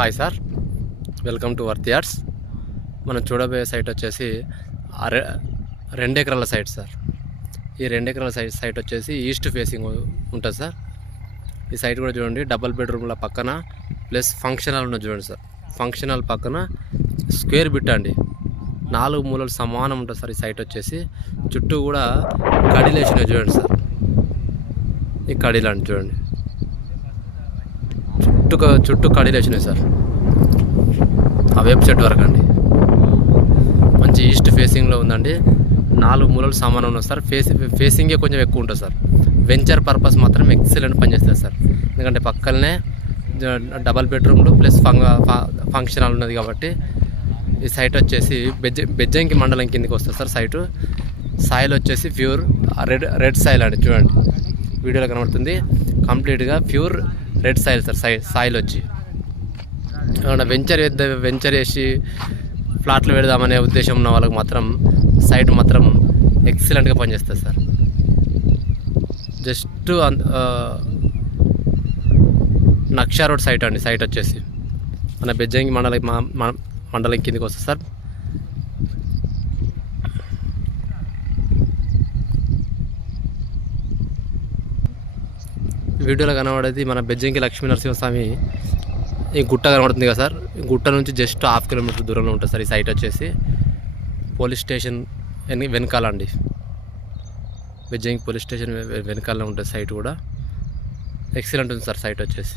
Hi sir, welcome to worth yards. మనం చూడబోయే site వచ్చేసి 2 ఎకరాల సైట్ సార్. ఈ 2 ఎకరాల సైట్ వచ్చేసి ఈస్ట్ ఫేసింగ్ ఉంటుంది సార్. ఈ సైట్ కూడా చూడండి, డబుల్ బెడ్రూమ్ల పక్కన ప్లస్ ఫంక్షన్ హాల్ ఉన్నది చూడండి సార్. ఫంక్షన్ హాల్ పక్కన స్క్వేర్ బిట్ అండి, 4 మూలలు సమానం ఉంటుంది సార్. ఈ సైట్ వచ్చేసి చుట్టూ కూడా కడీలు వేసినవి చూడండి సార్. ఈ కడీలు అండి చూడండి, చుట్టూ కడీలు వేసినాయి సార్. ఆ వెబ్సైట్ వరకు అండి మంచి ఈస్ట్ ఫేసింగ్లో ఉందండి. 4 మూలలు సమానం ఉన్నాయి సార్. ఫేసింగే కొంచెం ఎక్కువ ఉంటుంది సార్. వెంచర్ పర్పస్ మాత్రం ఎక్సలెంట్ పనిచేస్తుంది సార్. ఎందుకంటే పక్కనే డబల్ బెడ్రూమ్లు ప్లస్ ఫంక్షన్ హాల్ ఉన్నది కాబట్టి ఈ సైట్ వచ్చేసి బెజ్జంకి మండలం కిందకి వస్తుంది సార్. సైటు సాయిల్ వచ్చేసి ప్యూర్ రెడ్ సాయిల్ అండి. చూడండి, వీడియోలో కనబడుతుంది. కంప్లీట్గా pure red soil sir. Soil వచ్చి వెంచర్ వేసి ఫ్లాట్లు పెడదామనే ఉద్దేశం ఉన్న వాళ్ళకి మాత్రం సైట్ మాత్రం ఎక్సలెంట్గా పనిచేస్తుంది సార్. జస్ట్ నక్షా రోడ్ సైట్ అండి. సైట్ వచ్చేసి మన బెజ్జంగి మండలం కిందకి వస్తుంది సార్. వీడియోలో కనబడేది మన బెజ్జంకి లక్ష్మీ నరసింహస్వామి ఈ గుట్ట కనబడుతుంది కదా సార్. ఈ గుట్ట నుంచి జస్ట్ 1/2 కిలోమీటర్ దూరంలో ఉంటుంది సార్. ఈ సైట్ వచ్చేసి పోలీస్ స్టేషన్ వెనకాల అండి. బెజ్జంకి పోలీస్ స్టేషన్ వెనకాల ఉంటుంది సైట్ కూడా. ఎక్సలెంట్ ఉంది సార్ సైట్ వచ్చేసి.